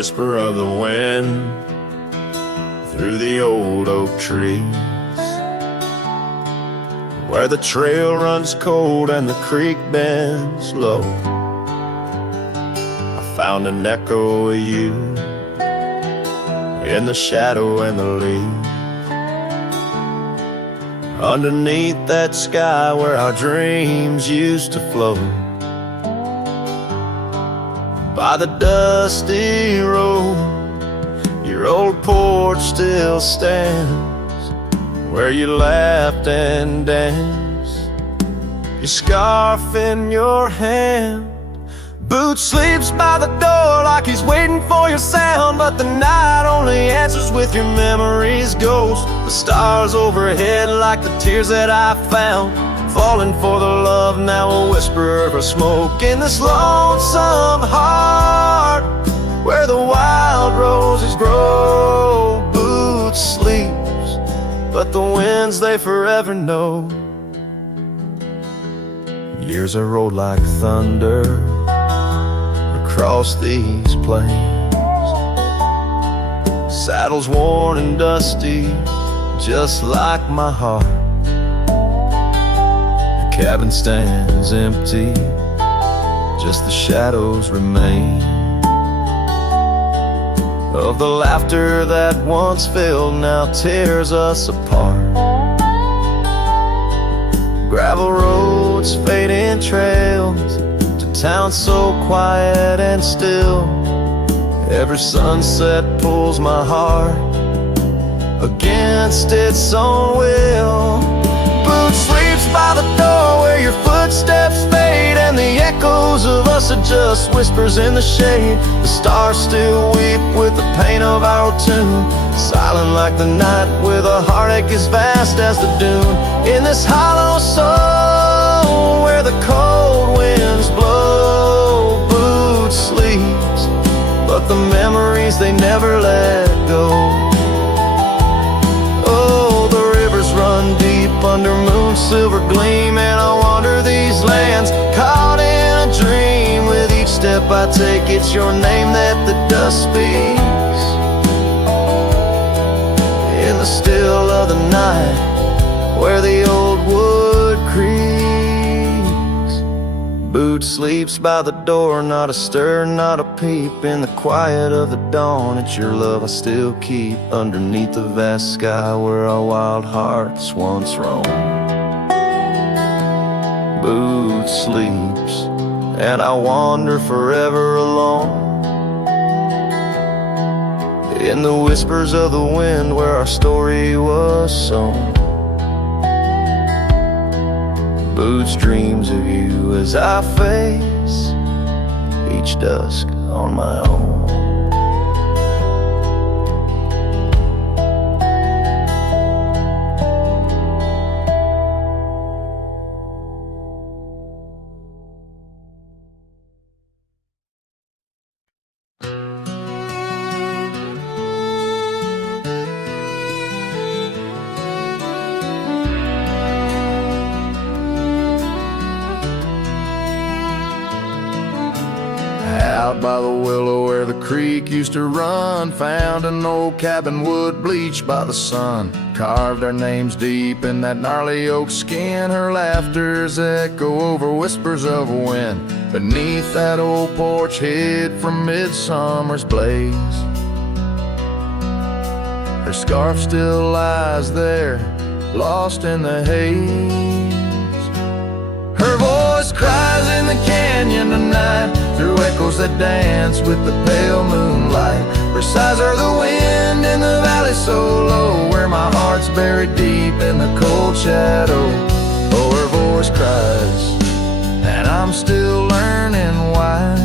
whisper of the wind through the old oak trees, where the trail runs cold and the creek bends low. I found an echo of you in the shadow and the leaves, underneath that sky where our dreams used to float. By the dusty road, your old porch still stands, where you laughed and danced, your scarf in your hand. Boots sleeps by the door like he's waiting for your sound, but the night only answers with your memory's ghost. The stars overhead like the tears that I found, falling for the love now a whisper of smoke in this lonesome heart, where the wild roses grow. Boots sleeps, but the winds they forever know. Years are rolled like thunder across these plains, saddles worn and dusty just like my heart. The cabin stands empty, just the shadows remain of the laughter that once filled, now tears us apart. Gravel roads, fading trails, town so quiet and still. Every sunset pulls my heart against its own will. Boots sleeps by the door where your footsteps fade, and the echoes of us are just whispers in the shade. The stars still weep with the pain of our tune, silent like the night with a heartache as vast as the dune. In this hollow soul where the cold winds blow, Boots sleeps, but the memories they never let go. Oh, the rivers run deep under moon's silver gleam, and I wander these lands caught in a dream. With each step I take, it's your name that the dust speaks. In the still of the night, where the old wood creaks, Boots sleeps by the door, not a stir, not a peep. In the quiet of the dawn, it's your love I still keep, underneath the vast sky where our wild hearts once roamed. Boots sleeps, and I wander forever alone, in the whispers of the wind where our story was sown. Boots dreams of you as I face each dusk on my own. Out by the willow where the creek used to run, found an old cabin wood bleached by the sun. Carved our names deep in that gnarly oak skin. Her laughter's echo over whispers of wind beneath that old porch hid from midsummer's blaze. Her scarf still lies there, lost in the haze. Her voice cries in the canyon tonight, through echoes that dance with the pale moonlight. Her sighs are the wind in the valley so low, where my heart's buried deep in the cold shadow. Oh, her voice cries, and I'm still learning why.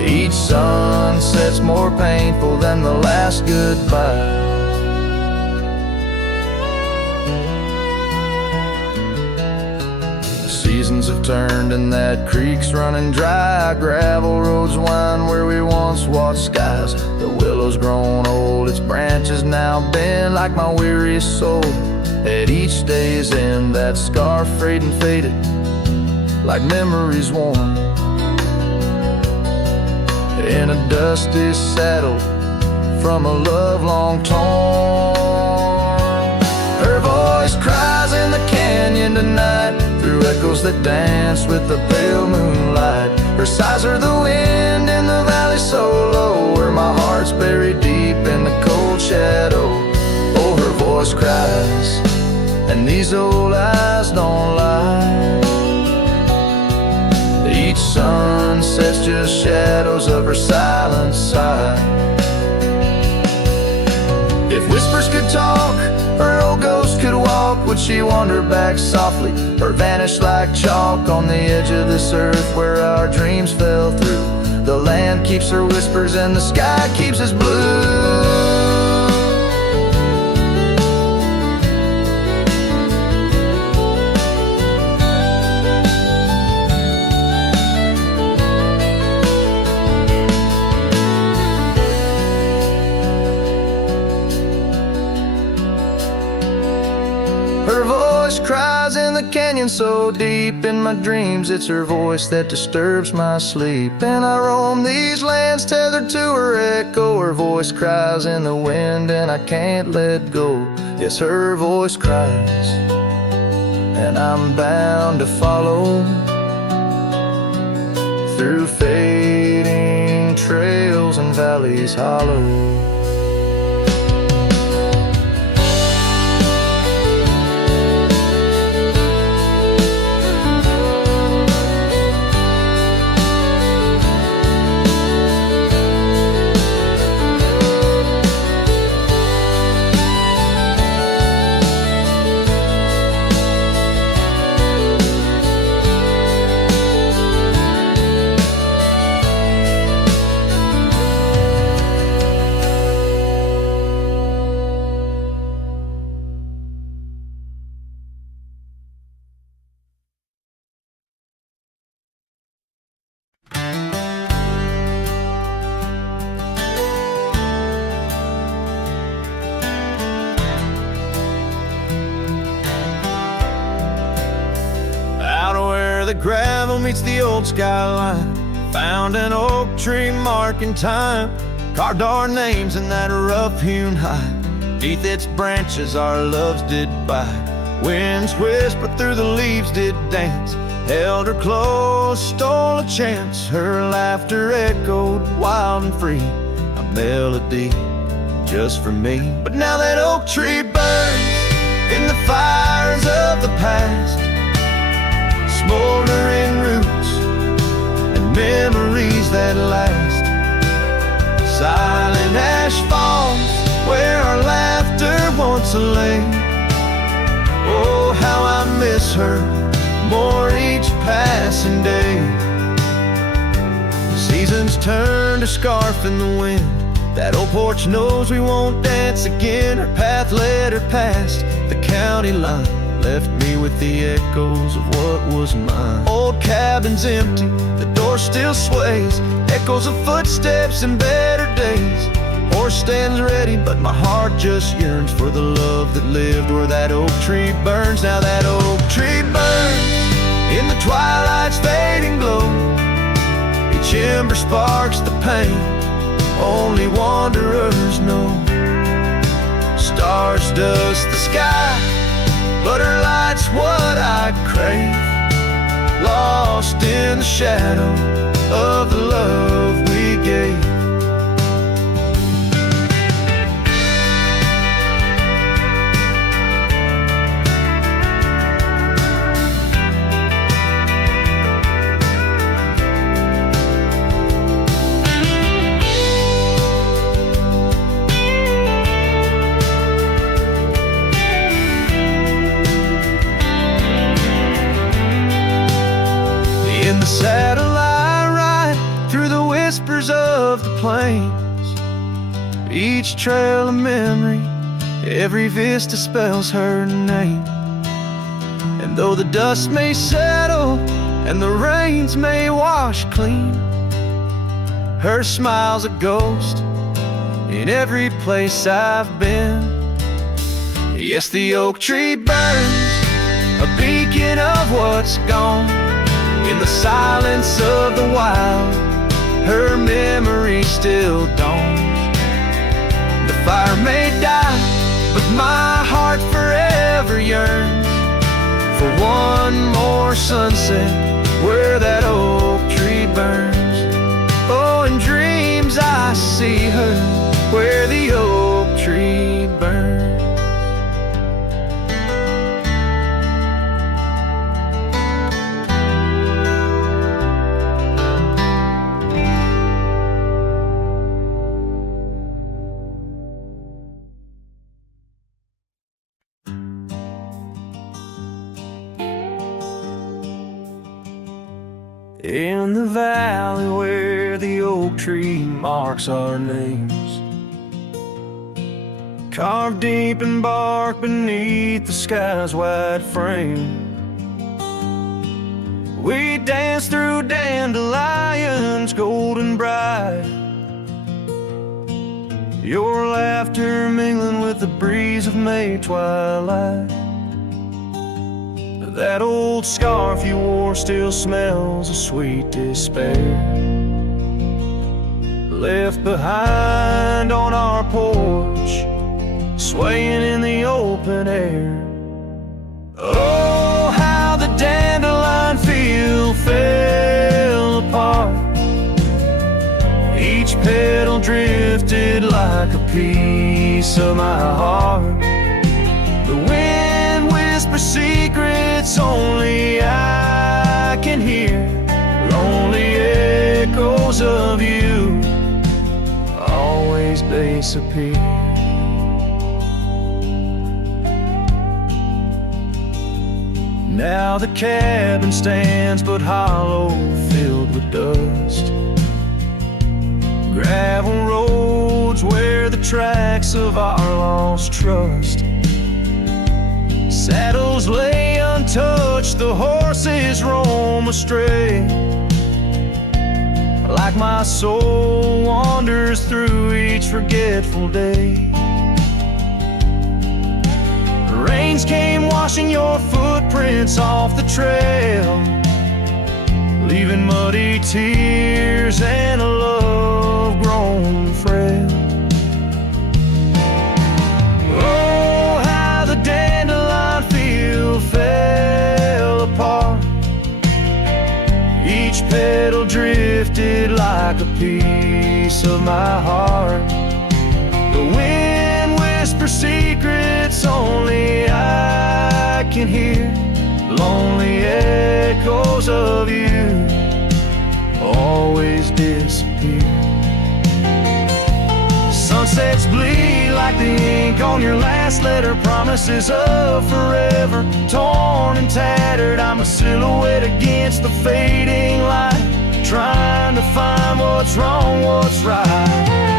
Each sunset's more painful than the last goodbye. Seasons have turned and that creek's running dry. Gravel roads wind where we once watched skies. The willow's grown old, its branches now bend like my weary soul. At each day's end, that scar frayed and faded like memories worn. in a dusty saddle from a love long torn. Her voice cries in the canyon tonight, through echoes that dance with the pale moonlight. Her sighs are the wind in the valley so low, where my heart's buried deep in the cold shadow. Oh, her voice cries, and these old eyes don't lie. Each sunset's just shadows of her silent sigh. If whispers could talk, or old ghost could walk, would she wander back softly, or vanish like chalk on the edge of this earth where our dreams fell through? The land keeps her whispers and the sky keeps us blue. Her voice cries in the canyon so deep in my dreams. It's her voice that disturbs my sleep. And I roam these lands tethered to her echo. Her voice cries in the wind and I can't let go. Yes, her voice cries, and I'm bound to follow through fading trails and valleys hollow. The gravel meets the old skyline, found an oak tree marking time, carved our names in that rough-hewn hide. Beneath its branches our loves did bide. Winds whispered through the leaves did dance, held her close, stole a chance. Her laughter echoed wild and free, a melody just for me. But now that oak tree burns in the fires of the past, smoldering roots and memories that last. Silent ash falls where our laughter once lay. Oh, how I miss her more each passing day. Seasons turn to scarf in the wind. That old porch knows we won't dance again. Her path led her past the county line, left me with the echoes of what was mine. Old cabin's empty, the door still sways, echoes of footsteps in better days. Horse stands ready, but my heart just yearns for the love that lived where that oak tree burns. Now that oak tree burns in the twilight's fading glow. Each ember sparks the pain only wanderers know. Stars dust the sky, but her light's what I crave, lost in the shadow of the love we gave. In the saddle I ride through the whispers of the plains, each trail a memory, every vista spells her name. And though the dust may settle and the rains may wash clean, her smile's a ghost in every place I've been. Yes, the oak tree burns, a beacon of what's gone. In the silence of the wild, her memory still dawns. The fire may die, but my heart forever yearns for one more sunset where that oak tree burns. Oh, in dreams I see her where the oak tree burns. In the valley where the oak tree marks our names, carved deep in bark beneath the sky's wide frame, we dance through dandelions golden bright, your laughter mingling with the breeze of May twilight. That old scarf you wore still smells of sweet despair, left behind on our porch, swaying in the open air. Oh, how the dandelion field fell apart, each petal drifted like a piece of my heart. The wind whispers secrets only I can hear, lonely echoes of you always disappear. Now the cabin stands but hollow, filled with dust, gravel roads where the tracks of our lost trust. Saddles lay untouched, the horses roam astray, like my soul wanders through each forgetful day. Rains came washing your footprints off the trail, leaving muddy tears and a love grown frail. Oh, how the dandelion field fell apart, each petal drifted like a piece of my heart. The wind whispers secrets only I can hear, lonely echoes of you always disappear. Sunsets bleed like the ink on your last letter, promises of forever, torn and tattered. I'm a silhouette against the fading light, trying to find what's wrong, what's right.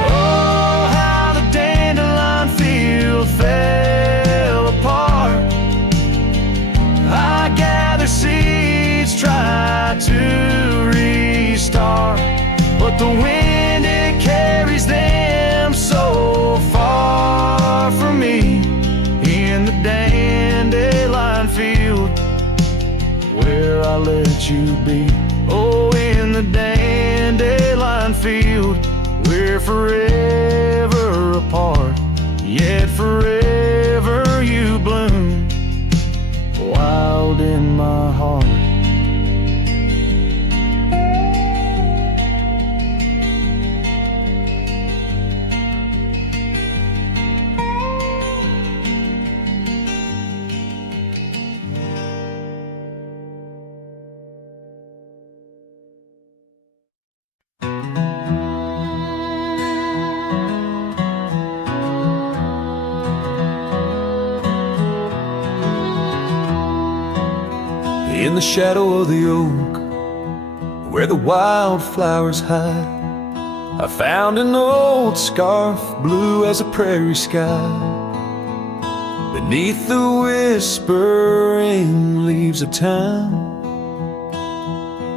Oh, how the dandelion field fell apart, I gather seeds, try to restart, but the wind, it carries them so far from me. In the dandelion field where I let you be. Oh, in the dandelion field we're forever apart, yet forever you bloom wild in my heart. In the shadow of the oak, where the wildflowers hide, I found an old scarf, blue as a prairie sky. Beneath the whispering leaves of time,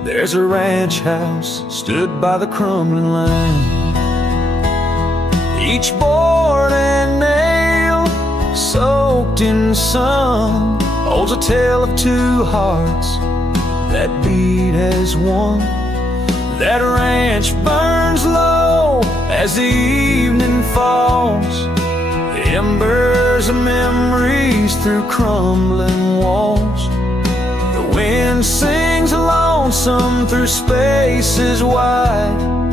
there's a ranch house stood by the crumbling line. Each board and nail soaked in sun holds a tale of two hearts that beat as one. That ranch burns low as the evening falls, embers of memories through crumbling walls. The wind sings lonesome through spaces wide,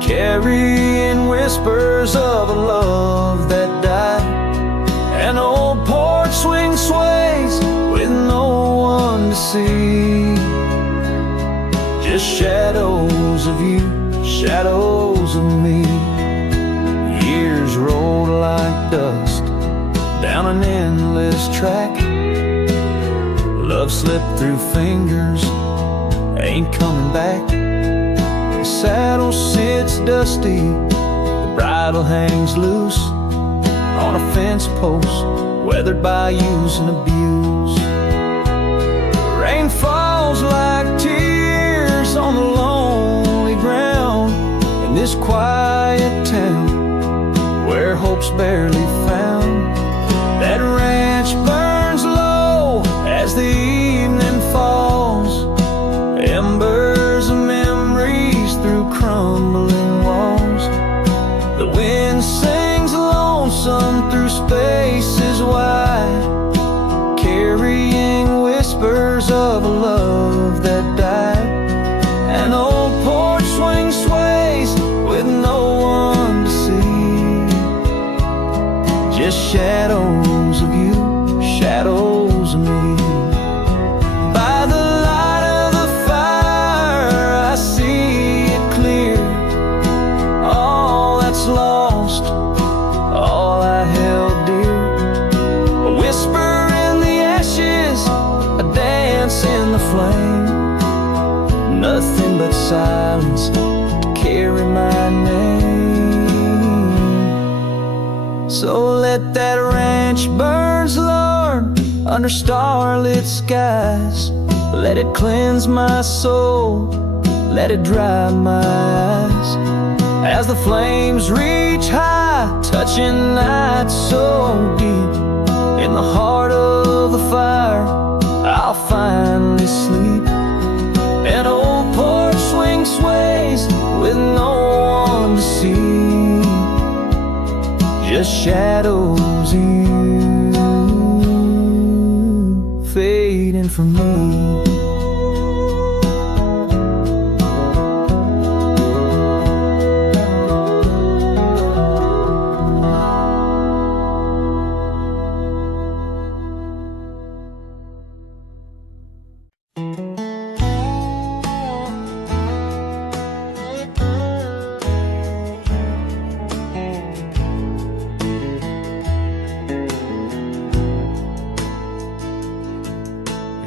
carrying whispers of a love that died. An old porch swing sways with no one to see, just shadows of you, shadows of me. Years rolled like dust down an endless track. Love slipped through fingers, ain't coming back. The saddle sits dusty, the bridle hangs loose on a fence post, weathered by use and abuse. Rain falls like tears on the lonely ground in this quiet town where hope's barely found. That ranch burns low as the evening falls, embers of memories through crumbling walls. The wind sings lonesome through spaces wide, carrying whispers of a love that died. An old porch swing sways with no one to see, just shadows of you, shadows of me. By the light of the fire I see it clear, all that's lost, all I held dear. A whisper in the ashes, a dance in the flame, nothing but silence to carry my name. So let that ranch burn, Lord, under starlit skies. Let it cleanse my soul, let it dry my eyes. As the flames reach high, touching nights so deep, in the heart of the fire I'll finally sleep. An old porch swing sways with no one to see, just shadows of you fading from me.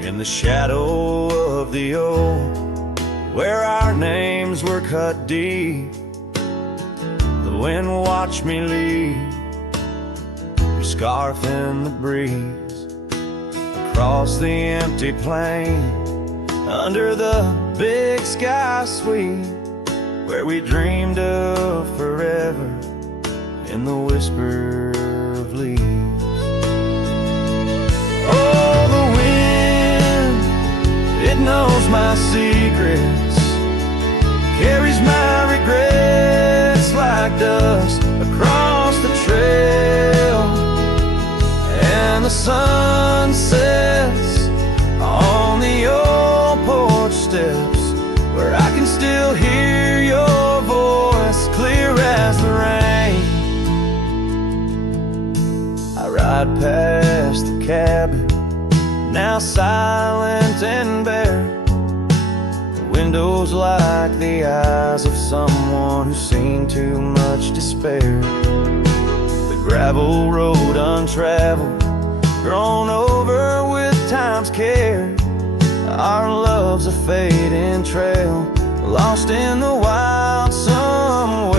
In the shadow of the old, where our names were cut deep, the wind watched me leave your scarf in the breeze, across the empty plain, under the big sky sweet, where we dreamed of forever in the whisper of leaves. Oh, the wind, it knows my secrets, carries my regrets like dust across the trail. And the sun sets on the old porch steps, where I can still hear your voice clear as the rain. I ride past the cabin, now silent and bare, the windows like the eyes of someone who's seen too much despair. The gravel road untraveled, grown over with time's care, our love's a fading trail, lost in the wild somewhere.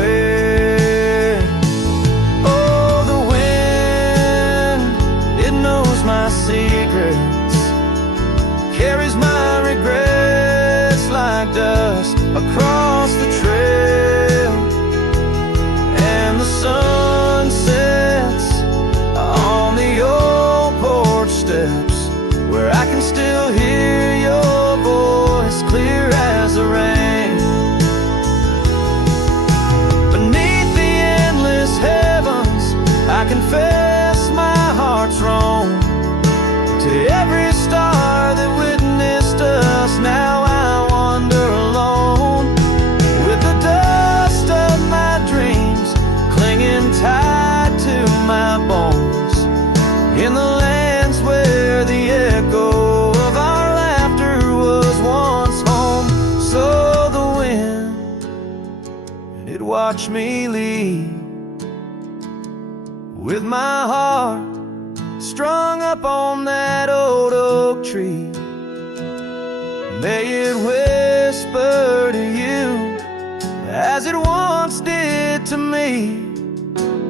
Oh, the wind, it knows my secrets, carries my regrets like dust across the trail. And the sun sets on the old porch steps, where I can still hear your voice clear as the rain. watch me leave, with my heart strung up on that old oak tree. May it whisper to you, as it once did to me,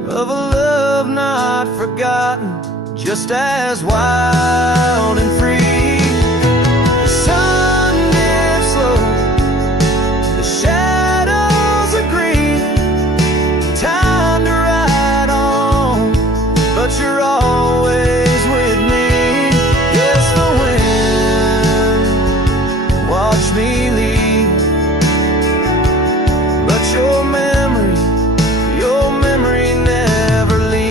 of a love not forgotten, just as wild and free. The sun dips slow, the shadows agree, time to ride on, but you're always with me. Yes, the wind watch me leave, but your memory never leaves.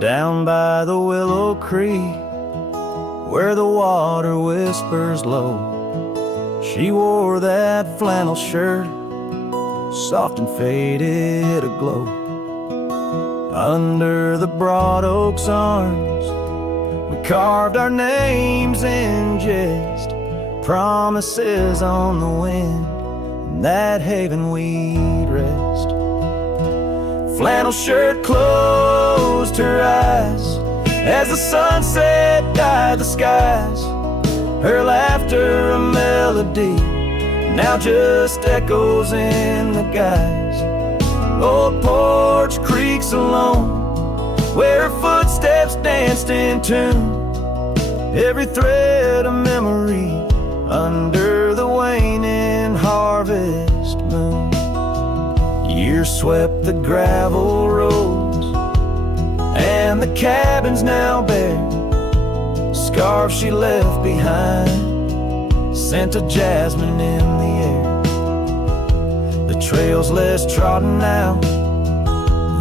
Down by the Willow Creek, where the water whispers low, she wore that flannel shirt, soft and faded aglow. Under the broad oak's arms, we carved our names in jest, promises on the wind, in that haven we'd rest. Flannel shirt closed her eyes as the sunset dyed the skies. Her laughter a melody, now just echoes in the guise. Old porch creaks alone, where her footsteps danced in tune. Every thread a memory under the waning harvest moon. Years swept the gravel roads, and the cabins now bare. Scarves she left behind, scent of jasmine in the air. The trail's less trodden now,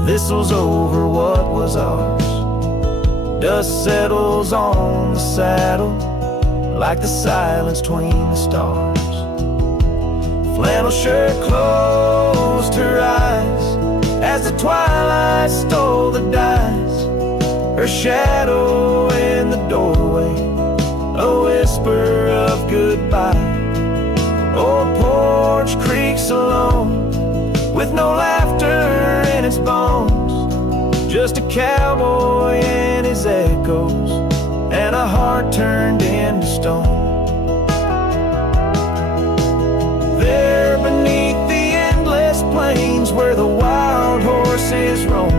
thistles over what was ours. Dust settles on the saddle, like the silence between the stars. Flannel shirt closed her eyes as the twilight stole the dice. Her shadow in the doorway, a whisper of goodbye. Old porch creaks alone, with no laughter in its bones, just a cowboy and his echoes, and a heart turned into stone. There beneath the endless plains where the wild horses roam,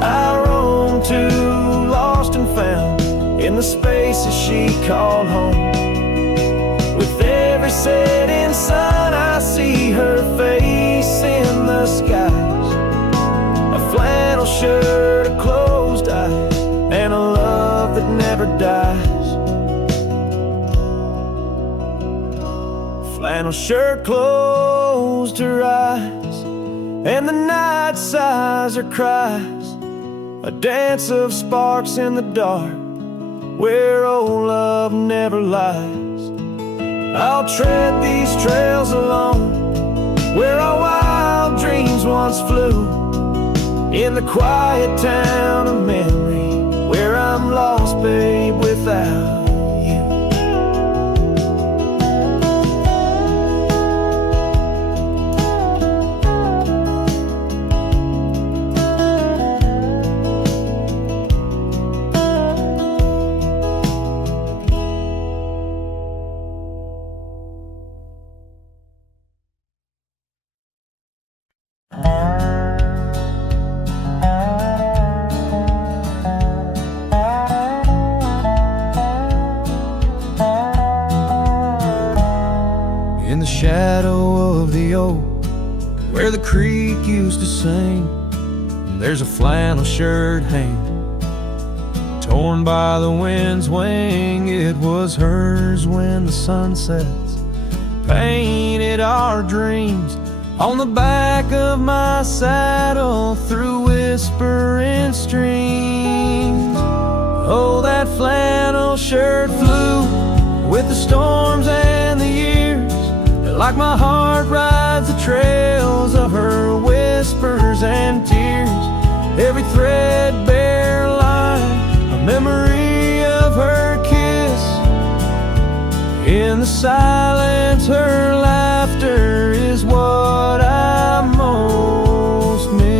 I roam too, lost and found in the spaces she called home. With every setting sun I see her face in the skies. A flannel shirt, a closed eye, and a love that never dies. Flannel shirt closed her eyes, and the night sighs her cries. A dance of sparks in the dark, where old love never lies. I'll tread these trails alone, where our wild dreams once flew, in the quiet town of memory, where I'm lost, babe, without you. In the shadow of the oak, where the creek used to sing, there's a flannel shirt hanging, torn by the wind's wing. It was hers when the sun sets painted our dreams on the back of my saddle through whispering streams. Oh, that flannel shirt flew with the storms and the years, like my heart rides the trails of her whispers and tears. Every threadbare line, a memory of her kiss. In the silence, her laughter is what I most miss.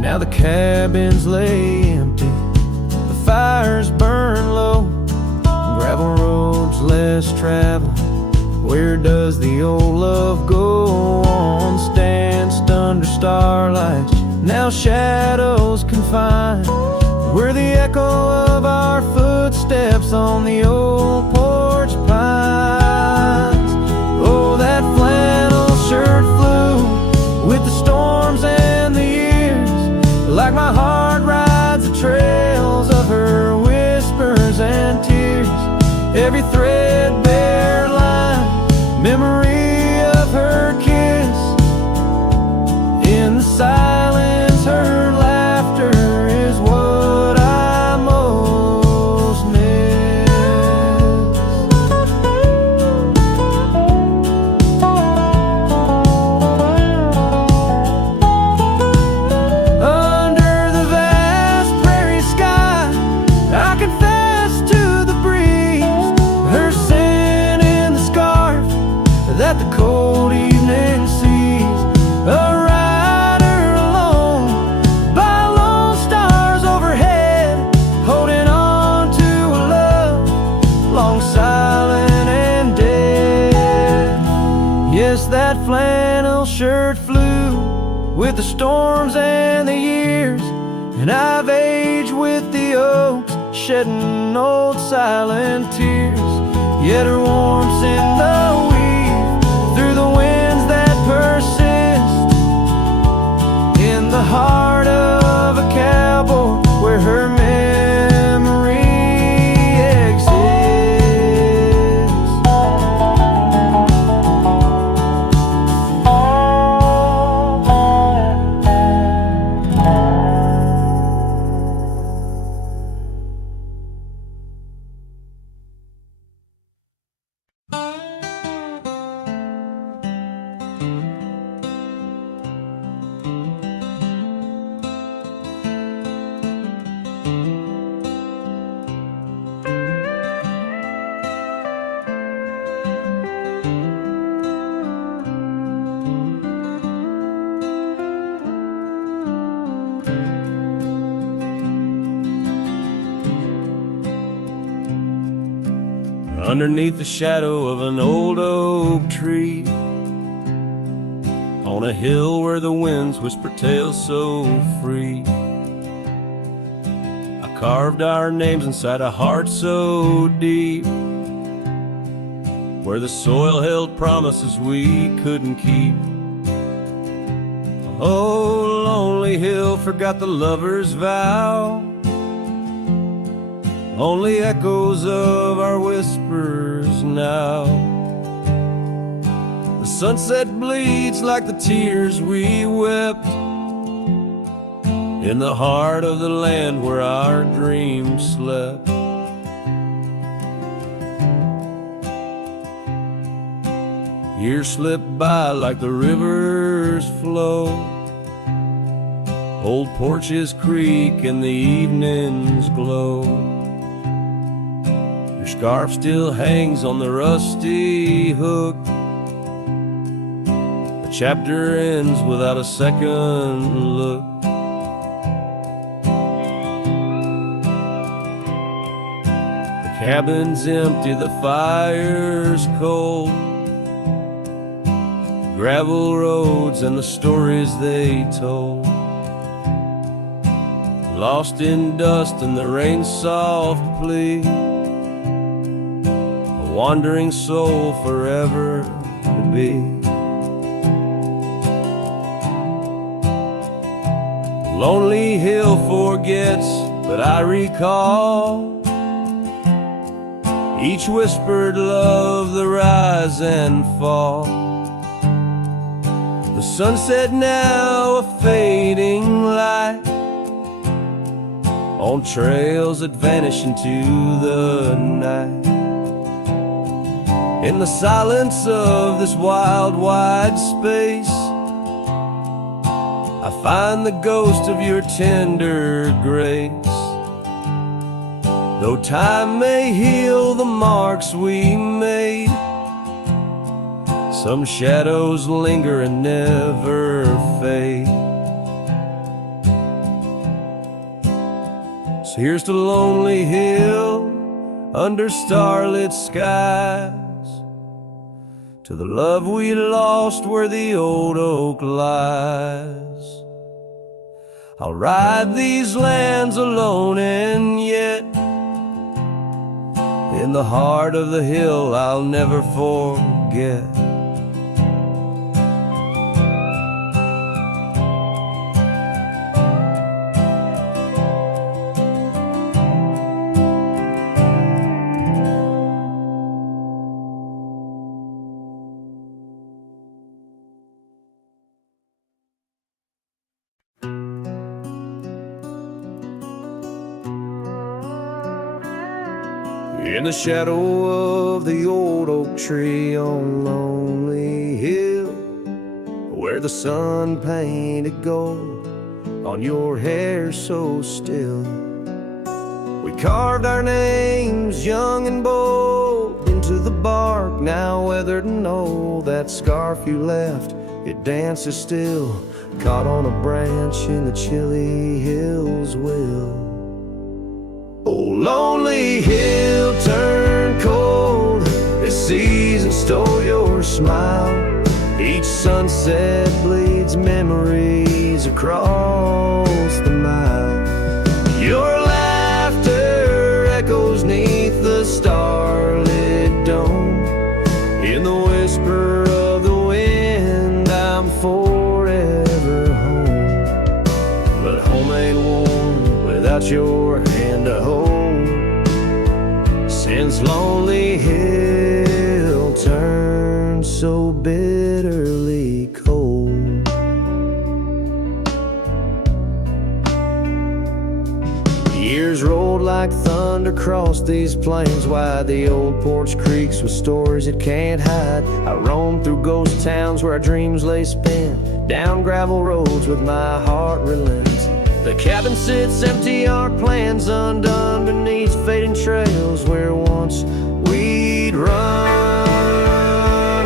Now the cabins lay empty, the fires burn low, gravel roads less traveled. Where does the old love go on? Stanced under starlights, now shadows confined. We're the echo of our footsteps on the old porch pines. Oh, that flannel shirt flew with the storms and the years, like my heart rides the trails of her whispers and tears. Every threadbare line, memory of her kiss. In the silence, her laughter is what I most miss. Under the vast prairie sky, I confess to the breeze, her sin in the scarf that the cold evening sees. A rider alone by lone stars overhead, holding on to a love long silent and dead. Yes, that flannel shirt flew with the storms and the years, and I've aged with the oaks, shedding old silent tears. Yet her warmth's in the weave, through the winds that persist, in the heart of a cowboy where her memory exists. Underneath the shadow of an old oak tree, on a hill where the winds whisper tales so free, I carved our names inside a heart so deep, where the soil held promises we couldn't keep. Oh, lonely hill forgot the lover's vow, only echoes of our whispers now. The sunset bleeds like the tears we wept, in the heart of the land where our dreams slept. Years slip by like the rivers flow, old porches creak and the evenings glow. Your scarf still hangs on the rusty hook, the chapter ends without a second look. The cabin's empty, the fire's cold, gravel roads and the stories they told, lost in dust and the rain's soft plea, a wandering soul forever to be. lonely hill forgets, but I recall each whispered love, the rise and fall. The sunset now a fading light on trails that vanish into the night. In the silence of this wild, wide space, I find the ghost of your tender grace. Though time may heal the marks we made, some shadows linger and never fade. So here's to Lonely Hill under starlit skies, to the love we lost where the old oak lies. I'll ride these lands alone, and yet in the heart of the hill I'll never forget. In the shadow of the old oak tree on Lonely Hill, where the sun painted gold on your hair so still, we carved our names young and bold into the bark, now weathered and old. That scarf you left, it dances still, caught on a branch in the chilly hills will. Oh, lonely hill turned cold, this season stole your smile. Each sunset bleeds memories across the mile. Your laughter echoes neath the starlit dome. In the whisper of the wind, I'm forever home. But home ain't warm without your hand to hold. Since Lonely Hill turned so bitterly cold. Years rolled like thunder across these plains, wide the old porch creaks with stories it can't hide. I roamed through ghost towns where our dreams lay spent, down gravel roads with my heart relents. The cabin sits empty, our plans undone beneath fading trails where once we'd run.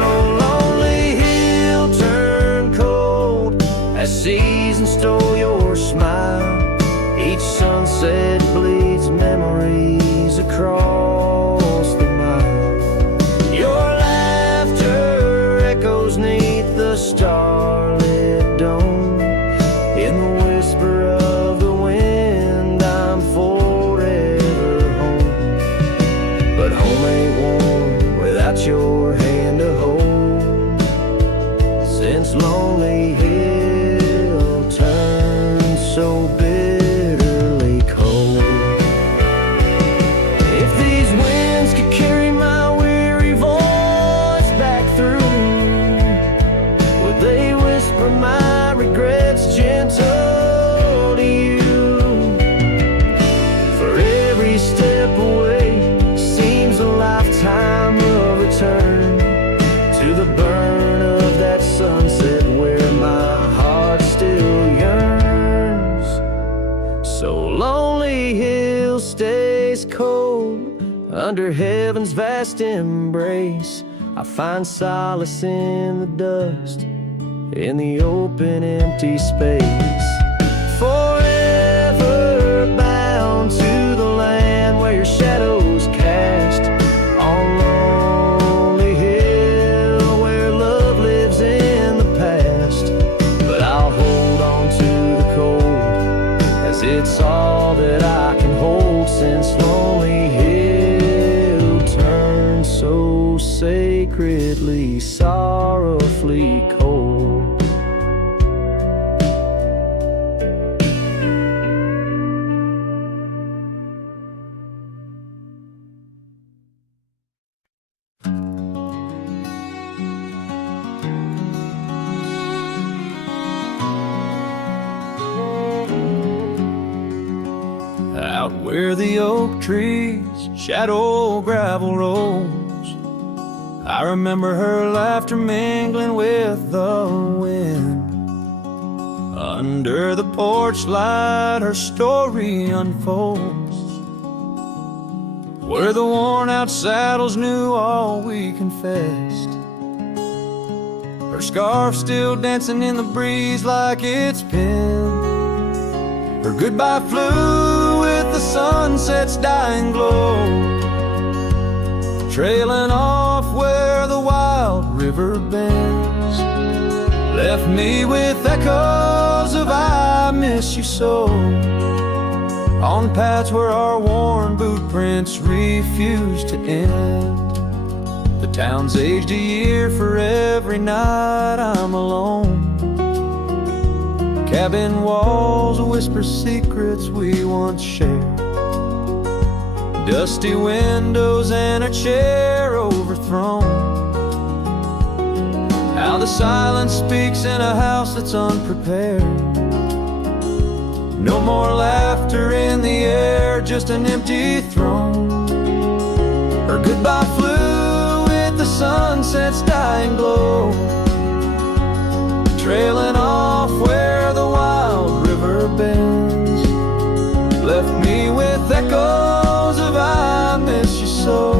Oh, Lonely Hill turned cold as season stole your smile. Each sunset bleeds memories across the mile. Your laughter echoes neath the starlit dome. In the whisper of the wind, I'm forever home. But home ain't warm without your hand to hold. Since Lonely Hill turned so bitterly cold. If these winds could carry my weary voice back through, would they whisper my regrets gentle to you? For every step away seems a lifetime of return to the burn of that sunset where my heart still yearns. So Lonely Hill stays cold under heaven's vast embrace. I find solace in the dust, in the open empty space. Forever bound to the land where your shadows cast. On Lonely Hill where love lives in the past. But I'll hold on to the cold, as it's all that I can hold. Since Lonely Hill turned so sacredly, sorrowfully cold. out where the oak trees shadow gravel rolls. I remember her laughter mingling with the wind. Under the porch light her story unfolds, where the worn out saddles knew all we confessed. Her scarf still dancing in the breeze like it's been. Her goodbye flew with the sunset's dying glow, trailing off where the wild river bends. Left me with echoes of I miss you so, on paths where our worn boot prints refuse to end. The town's aged a year for every night I'm alone. Cabin walls whisper secrets we once shared. Dusty windows and a chair overthrown. How the silence speaks in a house that's unprepared. No more laughter in the air, just an empty throne. Her goodbye flew with the sunset's dying glow, trailing off where the wild river bends. Left me with echoes of I miss you so,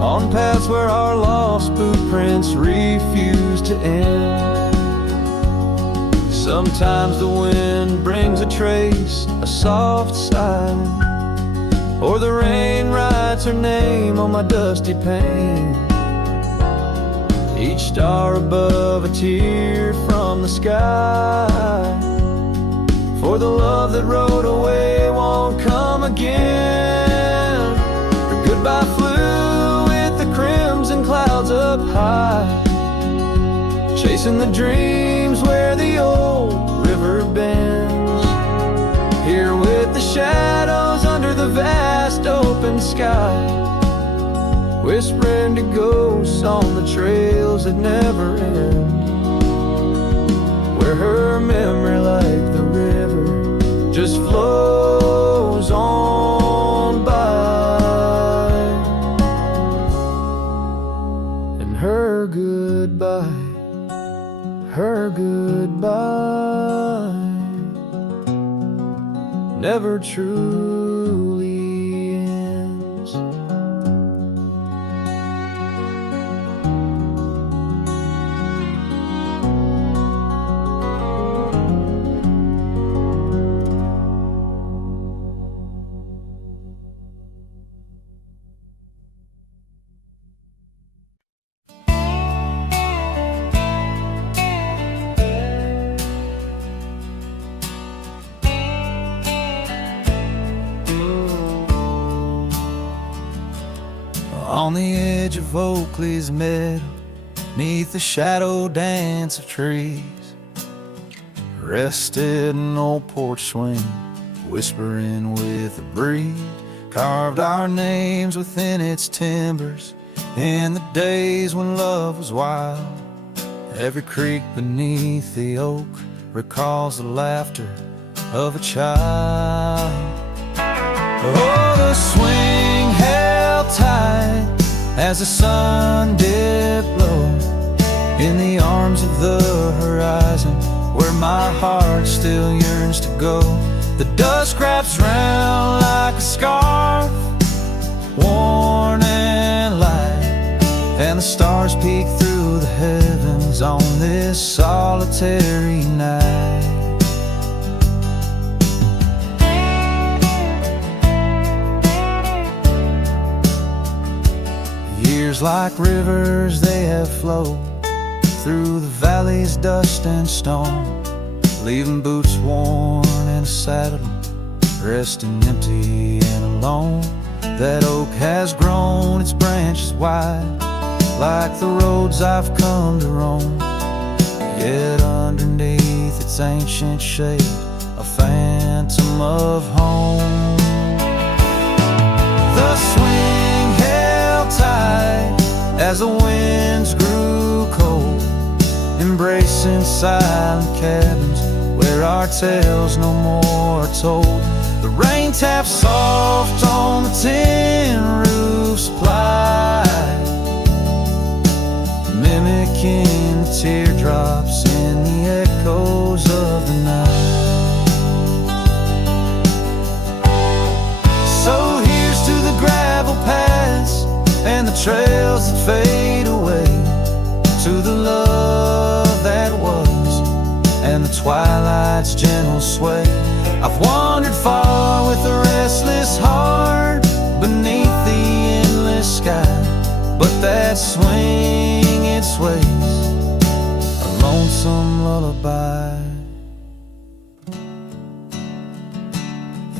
on paths where our lost boot prints refuse to end. Sometimes the wind brings a trace, a soft sigh, or the rain writes her name on my dusty pane. Each star above a tear from the sky, for the love that rode away won't come again. Her goodbye flew with the crimson clouds up high, chasing the dreams where the old river bends. Here with the shadows under the vast open sky, whispering to ghosts on the trails that never end. Where her memory like the river just flows on by, and her goodbye, her goodbye never truly ends. On the edge of Oakley's meadow, neath the shadow dance of trees, rested an old porch swing, whispering with the breeze. Carved our names within its timbers in the days when love was wild. Every creek beneath the oak recalls the laughter of a child. Oh, the swing held tight as the sun dipped low in the arms of the horizon, where my heart still yearns to go. The dust wraps round like a scarf, worn and light, and the stars peek through the heavens on this solitary night. Years like rivers they have flowed through the valley's dust and stone, leaving boots worn in a saddle, resting empty and alone. That oak has grown its branches wide, like the roads I've come to roam. Yet underneath its ancient shade, a phantom of home. The swing held tight as the winds grew cold, embracing silent cabins where our tales no more are told. The rain taps soft on the tin roof's ply, mimicking the teardrops in the echoes of the night. So here's to the gravel paths and the trails that fade away, to the love that was and the twilight's gentle sway. I've wandered far with a restless heart beneath the endless sky, but that swing it sways, a lonesome lullaby.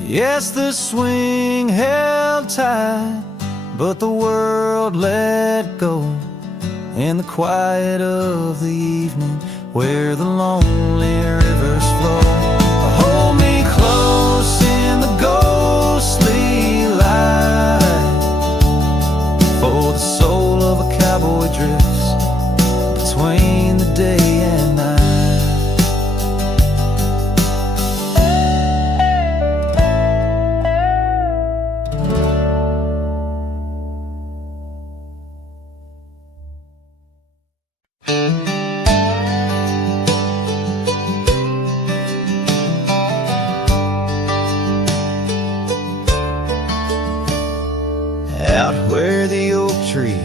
Yes, the swing held tight, but the world let go in the quiet of the evening, where the lonely rivers flow. Hold me close in the ghostly light, for the soul of a cowboy drifts between the day and night.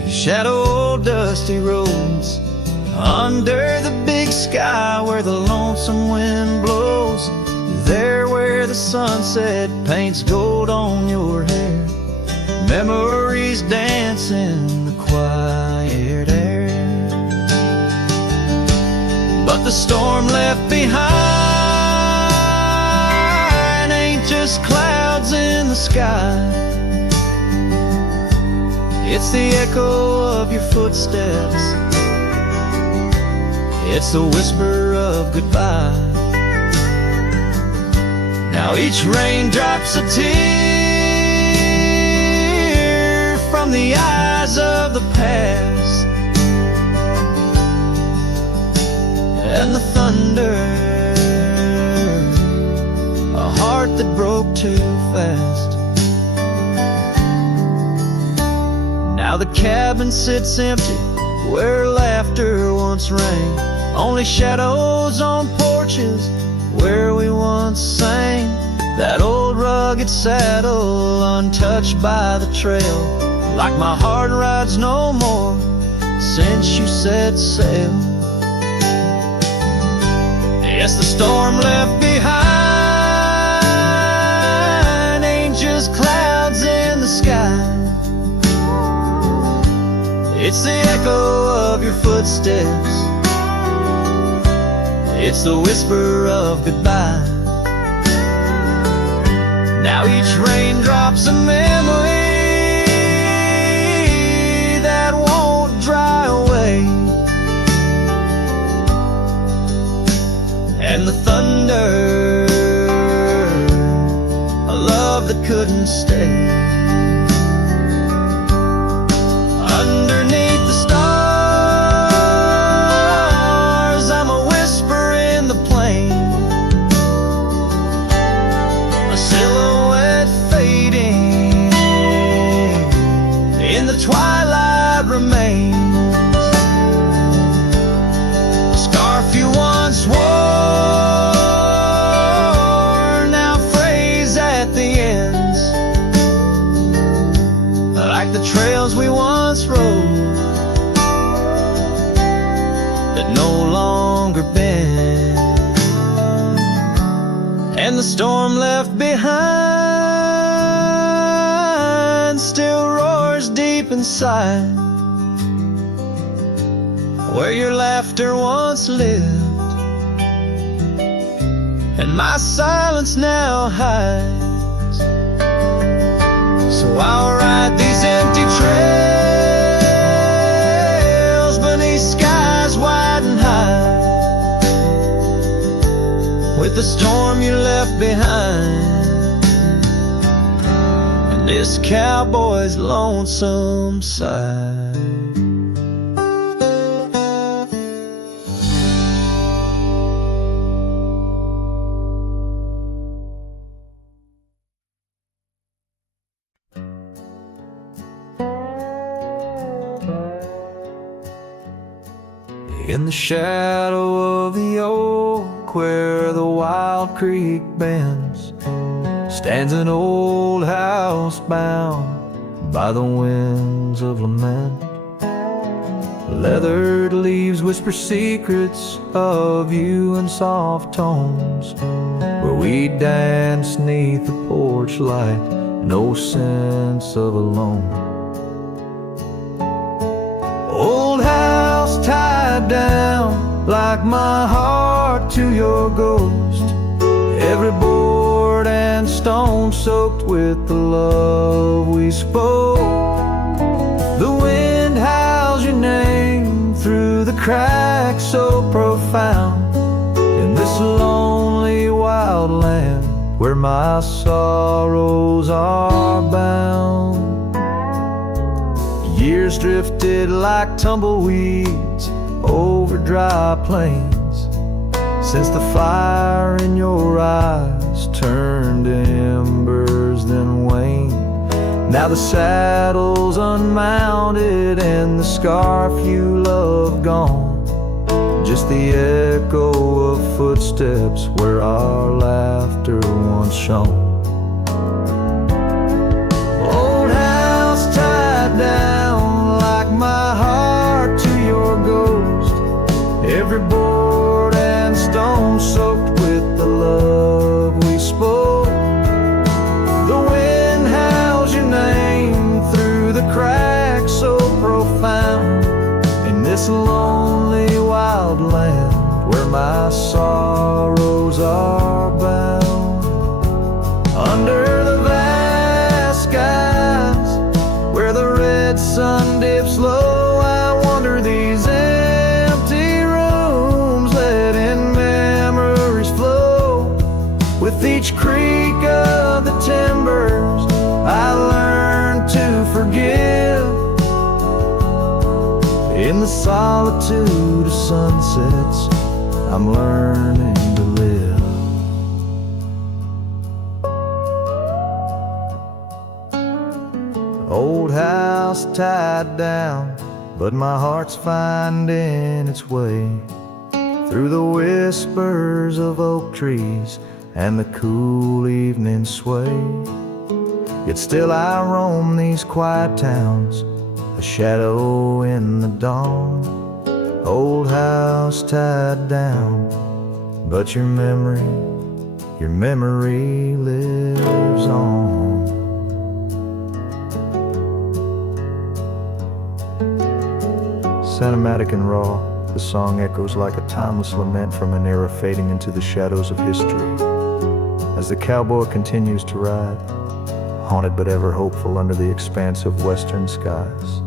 Shadow dusty roads, under the big sky where the lonesome wind blows, there where the sunset paints gold on your hair, memories dance in the quiet air. But the storm left behind ain't just clouds in the sky, it's the echo of your footsteps, it's the whisper of goodbye. Now each raindrop's a tear from the eyes of the past, and the thunder, a heart that broke too fast. Now the cabin sits empty where laughter once rang, only shadows on porches where we once sang. That old rugged saddle untouched by the trail, like my heart rides no more since you set sail. Yes, the storm left behind ain't just clouds in the sky, it's the echo of your footsteps, it's the whisper of goodbye. Now each raindrop's a memory that won't dry away, and the thunder, a love that couldn't stay. Underneath the stars, I'm a whisper in the plain, a silhouette fading, in the twilight remains. A scarf you once wore now frays at the ends, like the trails we once rode that no longer bend. And the storm left behind still roars deep inside, where your laughter once lived and my silence now hides. So I'll ride these empty trails beneath skies wide and high, with the storm you left behind and this cowboy's lonesome side. In the shadow of the oak where the wild creek bends, stands an old house bound by the winds of lament. Leathered leaves whisper secrets of you in soft tones, where we dance 'neath the porch light, no sense of alone. Old house tied down like my heart to your ghost, every board and stone soaked with the love we spoke. The wind howls your name through the cracks so profound, in this lonely wild land where my sorrows are bound. Years drifted like tumbleweeds over dry plains, since the fire in your eyes turned to embers then waned. Now the saddle's unmounted and the scarf you love gone, just the echo of footsteps where our laughter once shone. Old house tied down like my heart to your ghost, every board and stone soaked with the love we spoke. The wind howls your name through the cracks so profound, in this lonely wild land where my sorrows are bound. Under the vast skies where the red sun dips low, I wander these empty rooms, letting memories flow. With each creak of the timbers I learn to forgive. In the solitude of sunsets I'm learning to live. Old house tied down, but my heart's finding its way through the whispers of oak trees and the cool evening sway. Yet still I roam these quiet towns, a shadow in the dawn. Old house tied down, but your memory lives on. Cinematic and raw, the song echoes like a timeless lament from an era fading into the shadows of history. As the cowboy continues to ride, haunted but ever hopeful under the expanse of western skies.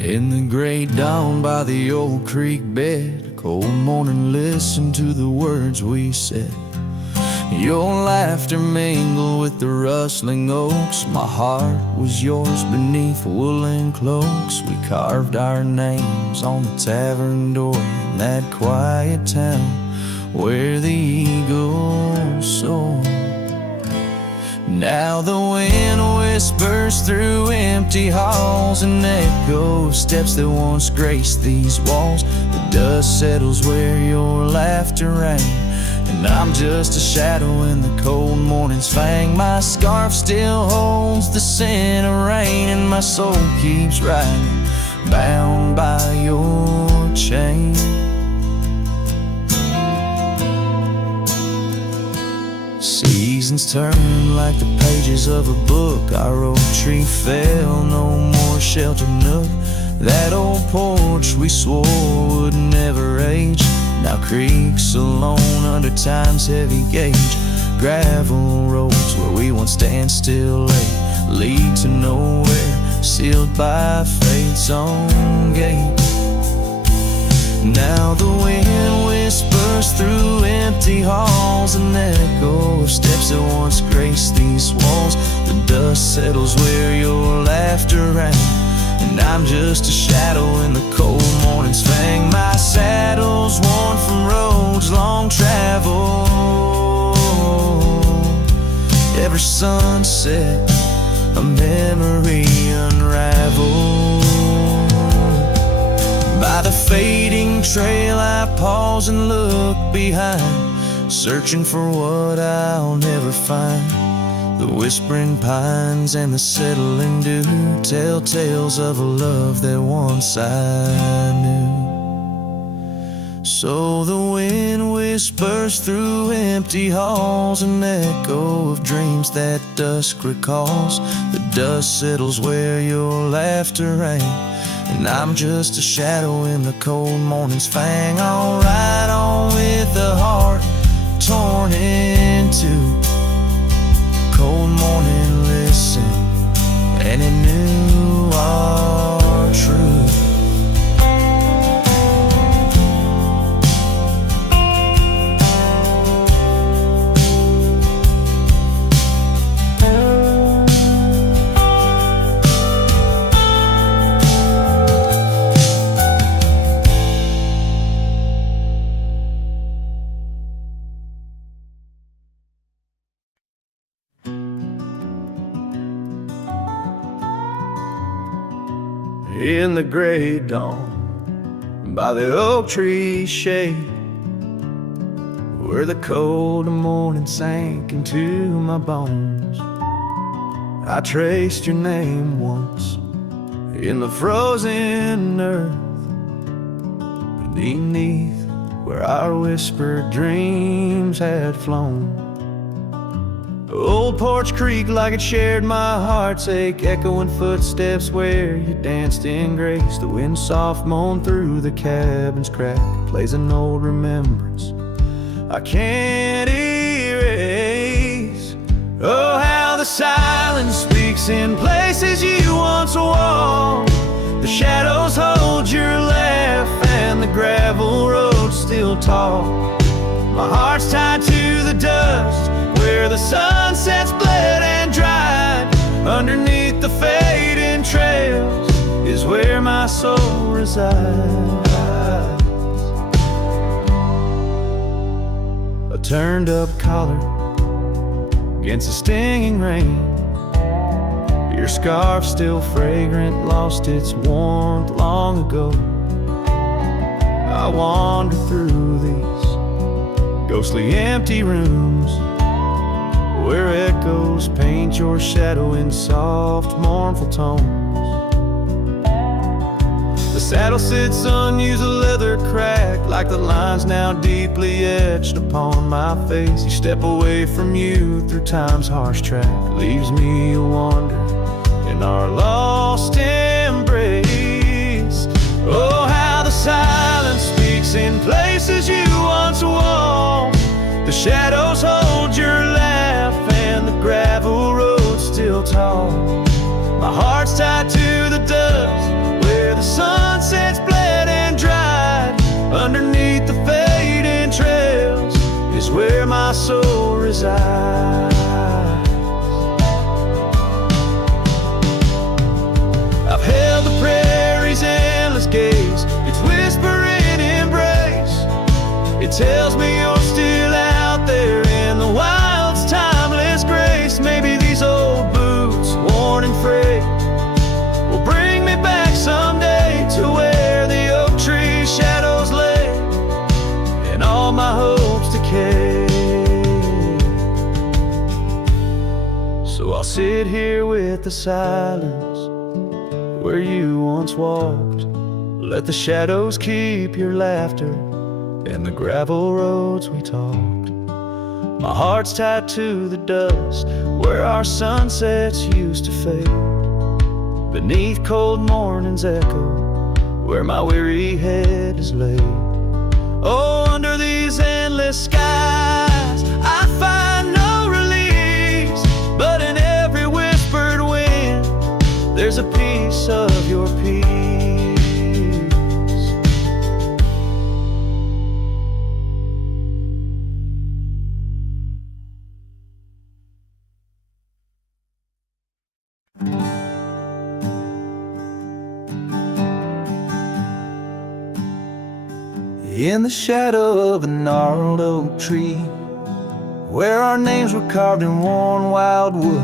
In the gray dawn by the old creek bed, cold morning, listen to the words we said. Your laughter mingled with the rustling oaks. My heart was yours beneath woolen cloaks. We carved our names on the tavern door in that quiet town where the eagle soared. Now the wind whispers through empty halls and echoes steps that once graced these walls. The dust settles where your laughter rang, and I'm just a shadow in the cold morning's fang. My scarf still holds the scent of rain, and my soul keeps riding, bound by your chain. Seasons turn like the pages of a book. Our oak tree fell, no more sheltered nook. That old porch we swore would never age now creaks alone under time's heavy gauge. Gravel roads where we once stand still late lead to nowhere, sealed by fate's own gate. Now the wind whispers through empty empty halls, an echo of steps that once graced these walls. The dust settles where your laughter rang, and I'm just a shadow in the cold morning's fang. My saddle's worn from roads long traveled. Every sunset, a memory unraveled. By the fading trail I pause and look behind, searching for what I'll never find. The whispering pines and the settling dew tell tales of a love that once I knew. So the wind whispers through empty halls, an echo of dreams that dusk recalls. The dust settles where your laughter rang, and I'm just a shadow in the cold morning's fang. I'll ride on with a heart torn in two. Cold morning, listen, and it knew our truth. In the gray dawn, by the oak tree shade, where the cold morning sank into my bones, I traced your name once in the frozen earth, beneath where our whispered dreams had flown. Old Porch Creek like it shared my heart's ache, echoing footsteps where you danced in grace. The wind soft moaned through the cabin's crack, plays an old remembrance I can't erase. Oh, how the silence speaks in places you once walked. The shadows hold your laugh and the gravel road still talk. My heart's tied to the dust where the sunsets bled and dried. Underneath the fading trails is where my soul resides. A turned up collar against the stinging rain, your scarf still fragrant, lost its warmth long ago. I wander through these ghostly empty rooms where echoes paint your shadow in soft, mournful tones. The saddle sits unused, a leather crack, like the lines now deeply etched upon my face. You step away from you through time's harsh track, leaves me a wander in our lost embrace. Oh, how the silence speaks in places you once walked. The shadows hold your laugh and the gravel road still tall. My heart's tied to the dust where the sunsets bled and dried. Underneath the fading trails is where my soul resides. I've held the prairie's endless gaze, its whispering embrace. It tells me you're still out there in the wild's timeless grace. Maybe these old boots, worn and frayed, will bring me back someday to where the oak tree shadows lay and all my hopes decay. So I'll sit here with the silence where you once walked. Let the shadows keep your laughter and the gravel roads we talked. My heart's tied to the dust where our sunsets used to fade. Beneath cold morning's echo where my weary head is laid. Oh, under these endless skies I find no release, but in every whispered wind there's a piece of your peace. in the shadow of a gnarled oak tree, where our names were carved in worn wild wood.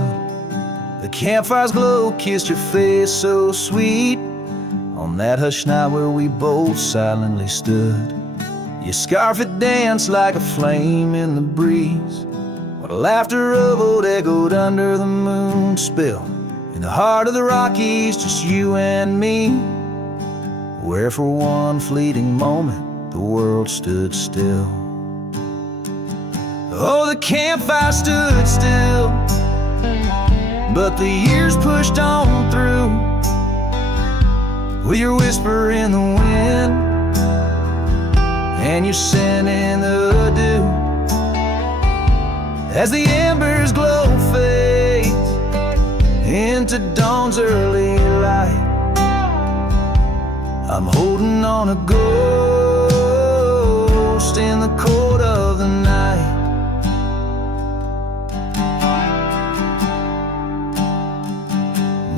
The campfire's glow kissed your face so sweet on that hushed night where we both silently stood. Your scarf had danced like a flame in the breeze, while the laughter of old echoed under the moon spill. In the heart of the Rockies, just you and me, where for one fleeting moment the world stood still. Oh, the campfire stood still, but the years pushed on through, with your whisper in the wind and your scent in the dew. As the embers glow fades into dawn's early light, I'm holding on a ghost in the cold of the night.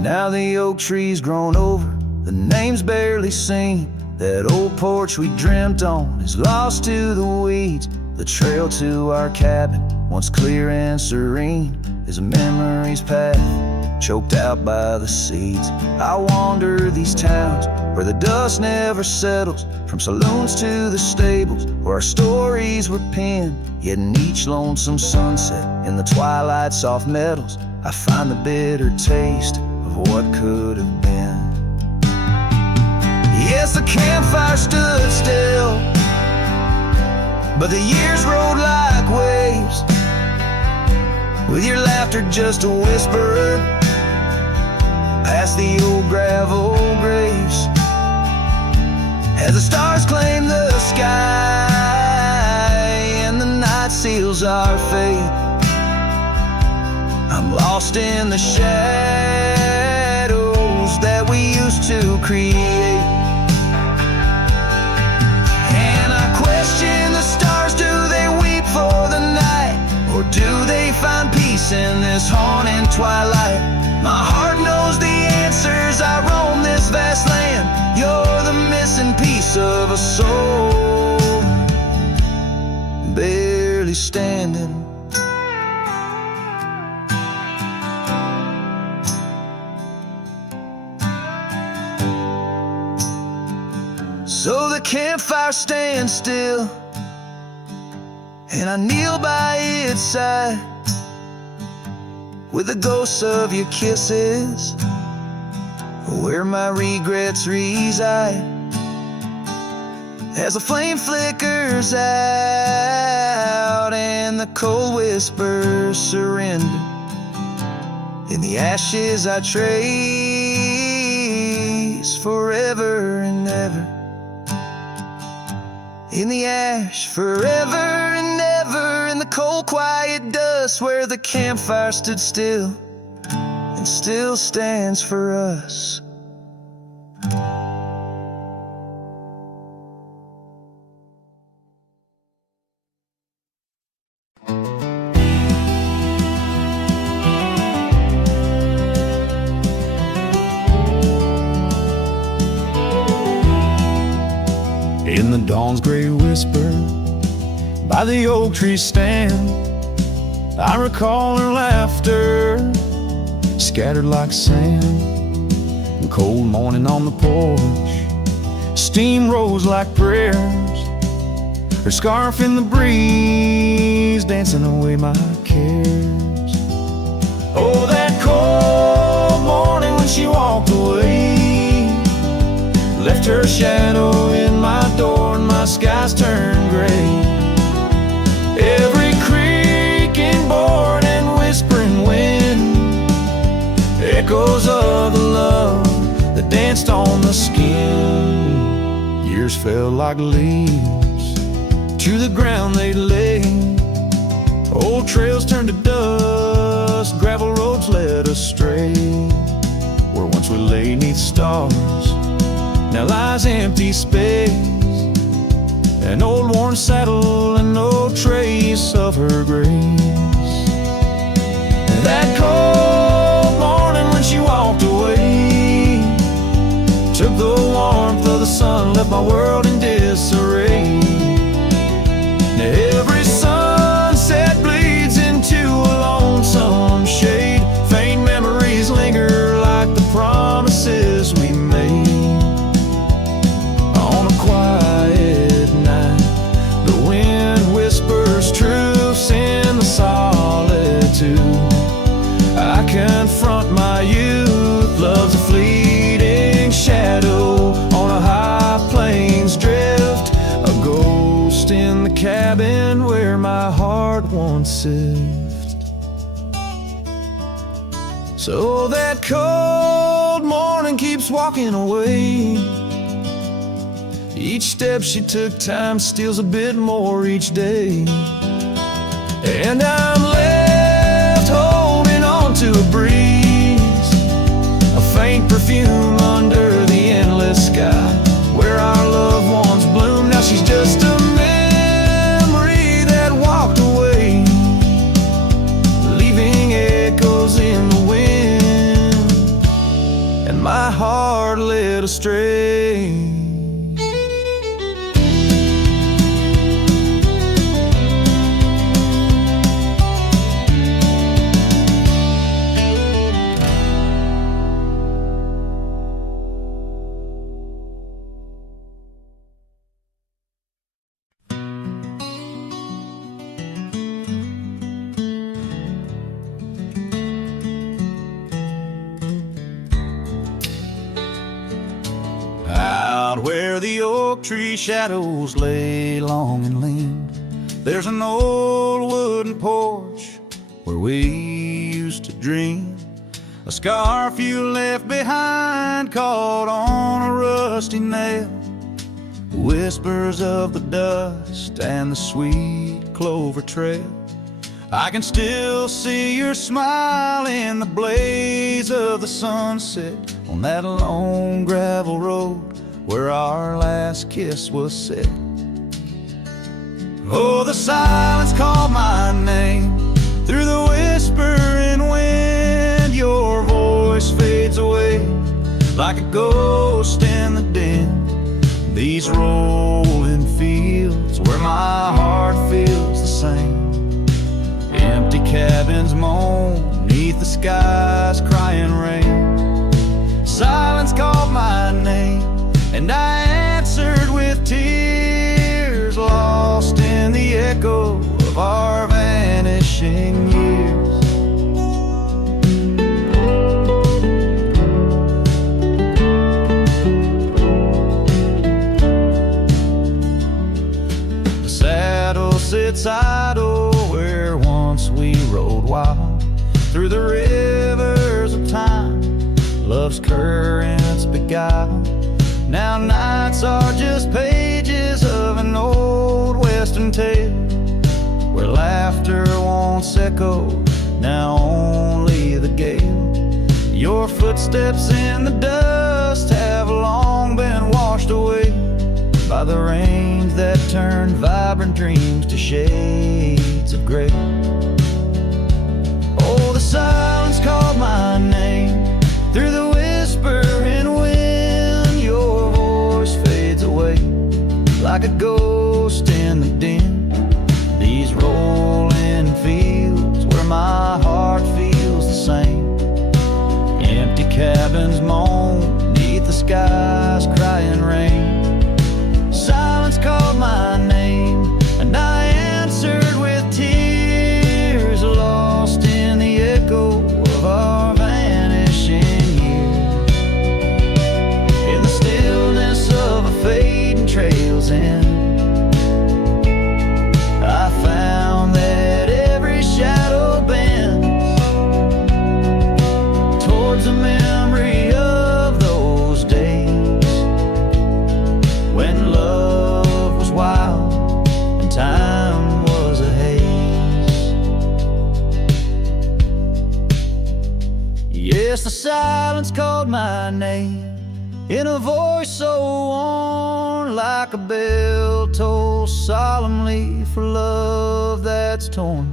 Now the oak tree's grown over, the name's barely seen. That old porch we dreamt on is lost to the weeds. The trail to our cabin, once clear and serene, is a memory's path, choked out by the seeds. I wander these towns where the dust never settles, from saloons to the stables where our stories were penned. Yet in each lonesome sunset, in the twilight's soft metals, I find the bitter taste of what could have been. Yes, the campfire stood still, but the years rode like waves, with your laughter just a whisper past the old gravel graves. As the stars claim the sky and the night seals our fate, I'm lost in the shadows that we used to create. And I question the stars, do they weep for the night, or do they find peace in this haunting twilight? My heart knows the answers, I roam this vast land. You're the missing piece of a soul, barely standing. So the campfire stands still, and I kneel by its side, with the ghosts of your kisses where my regrets reside. As the flame flickers out and the cold whispers surrender, in the ashes I trace forever and ever. In the ash forever and ever, in the cold quiet dust where the campfire stood still and still stands for us. In the dawn's gray whisper, by the oak tree stand, I recall her laughter, scattered like sand. And cold morning on the porch, steam rose like prayers, her scarf in the breeze, dancing away my cares. Oh, that cold morning when she walked away, left her shadow in my door and my skies turned gray. Every creaking board and whispering wind, echoes of the love that danced on the skin. Years fell like leaves to the ground they lay. Old trails turned to dust, gravel roads led astray. Where once we lay 'neath stars, now lies empty space, an old worn saddle and no trace of her grace. That cold morning when she walked away, took the warmth of the sun, left my world in disarray. won't sift. So that cold morning keeps walking away. Each step she took, time steals a bit more each day. And I'm left holding on to a breeze, a faint perfume under the endless sky, where our loved ones bloom. Now she's just a memory that walked away, leaving echoes in the wind, and my heart led astray. Where the oak tree shadows lay long and lean, there's an old wooden porch where we used to dream. A scarf you left behind caught on a rusty nail, whispers of the dust and the sweet clover trail. I can still see your smile in the blaze of the sunset on that long gravel road where our last kiss was said. Oh, the silence called my name through the whispering wind. Your voice fades away like a ghost in the din. These rolling fields where my heart feels the same. Empty cabins moan neath the sky's crying rain. Silence called my name, and I answered with tears, lost in the echo of our vanishing years. The saddle sits idle where once we rode wild, through the rivers of time, love's currents beguile. Now nights are just pages of an old western tale, where laughter once echoed, now only the gale. Your footsteps in the dust have long been washed away by the rains that turned vibrant dreams to shades of gray. Oh, the silence called my name through the whispering wind. Your voice fades away like a ghost in the din. These rolling fields where my heart feels the same. Empty cabins moan neath the sky's crying rain. Silence called my name, and I answered with tears, lost in the echo of our vanishing years. In the stillness of a fading trail's end, I found that every shadow bends towards a memory of those days when love was wild and time was a haze. Yes, the silence called my name in a voice so worn, like a bell toll solemnly for love that's torn.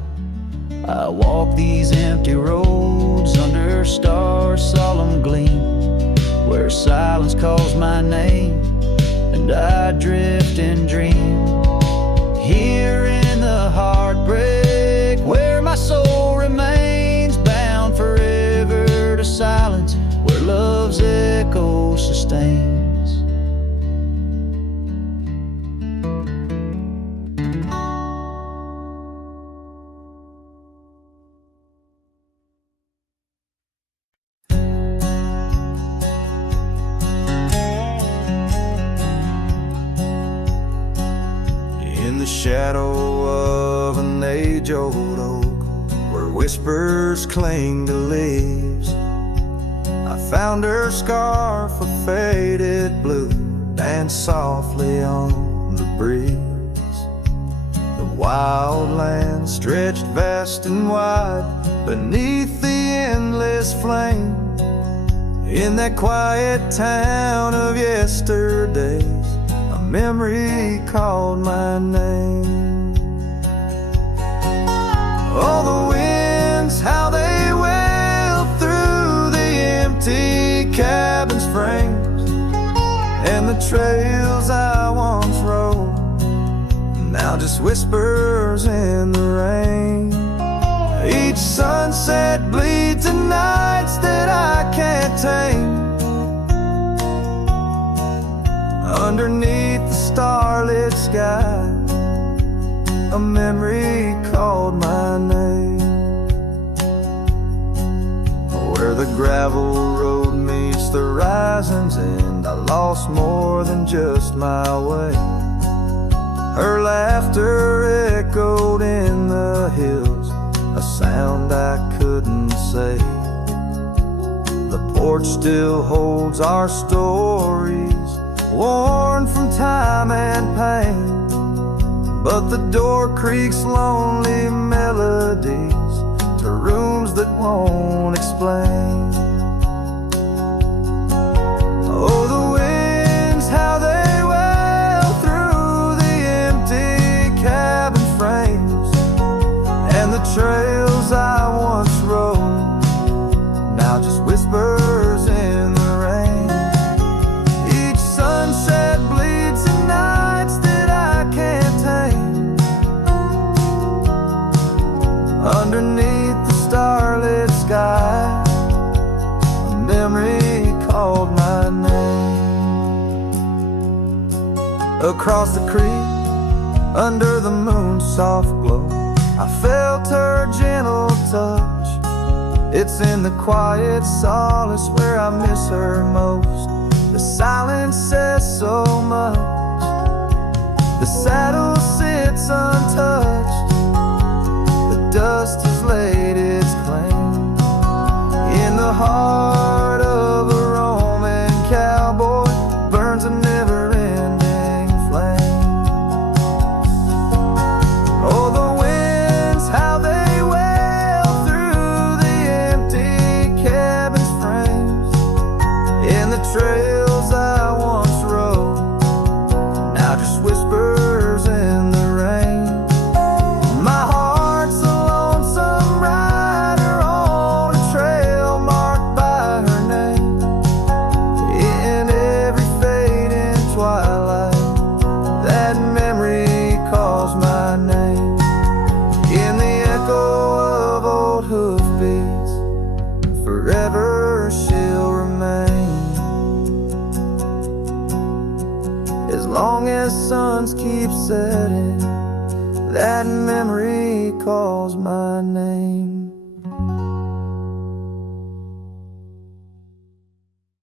I walk these empty roads under stars' solemn gleam, where silence calls my name and I drift and dream. Here in the heartbreak where my soul remains bound forever to silence, where love's echo sustains. In the shadow of an age-old oak, where whispers cling to leaves. I found her scarf of faded blue, danced softly on the breeze. The wild land stretched vast and wide beneath the endless flame. In that quiet town of yesterdays, a memory called my name. Oh, the winds, how they wail through the empty cabin's frames, and the trails I once rode, now just whispers in the rain. Each sunset bleeds in nights that I can't tame. Underneath the starlit sky, a memory called my name. Where the gravel road meets the horizon's end, I lost more than just my way. Her laughter echoed in the hills, a sound I couldn't say. The porch still holds our stories, worn from time and pain, but the door creaks lonely melodies to rooms that won't explain. Oh, the winds, how they wail through the empty cabin frames, and the trails I once rode, now just whispers in the rain. Each sunset bleeds in nights that I can't tame. Underneath the starlit sky, a memory called my name. Across the creek, under the moon's soft glow, I felt her gentle touch. It's in the quiet solace where I miss her most. The silence says so much. The saddle sits untouched. The dust has laid its claim. In the heart of a Roman cowboy burns a never-ending flame. Oh, the winds, how they wail through the empty cabin's frames, in the trails I once rode, now just whispers in the rain. My heart's a lonesome rider on a trail marked by her name. In every fading twilight, that memory calls my name. In the echo of old hoofbeats, forever she'll remain. As long as suns keep setting, that memory calls my name.